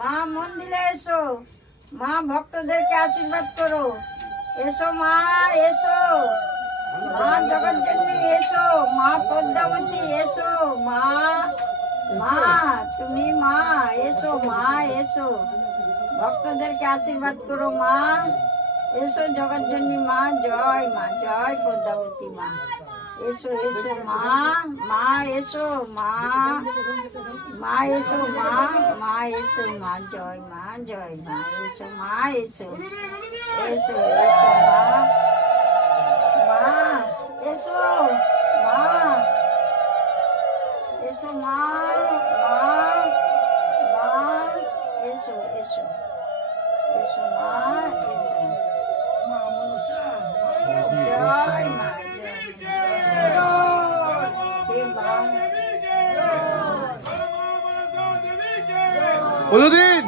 মা মন্দিরে এসো, মা ভক্তদেরকে আশীর্বাদ করো। এসো মা, এসো মা জগৎজননী, এসো মা পদ্মাবতী, এসো মা, মা তুমি মা, এসো মা, এসো ভক্তদেরকে আশীর্বাদ করো মা। এসো জগৎজননী মা, জয় মা, জয় পদ্মাবতী মা। এসো এসো মা, মা এসো মা, মা এসো মা, মা এসো মা, জয় মা, জয় মা। এসো মা, এসো এসো এসো মা, মা এসো মা, এসো মা, মা, মা এসো এসো এসো মা, এসো জয় মা, কতদিন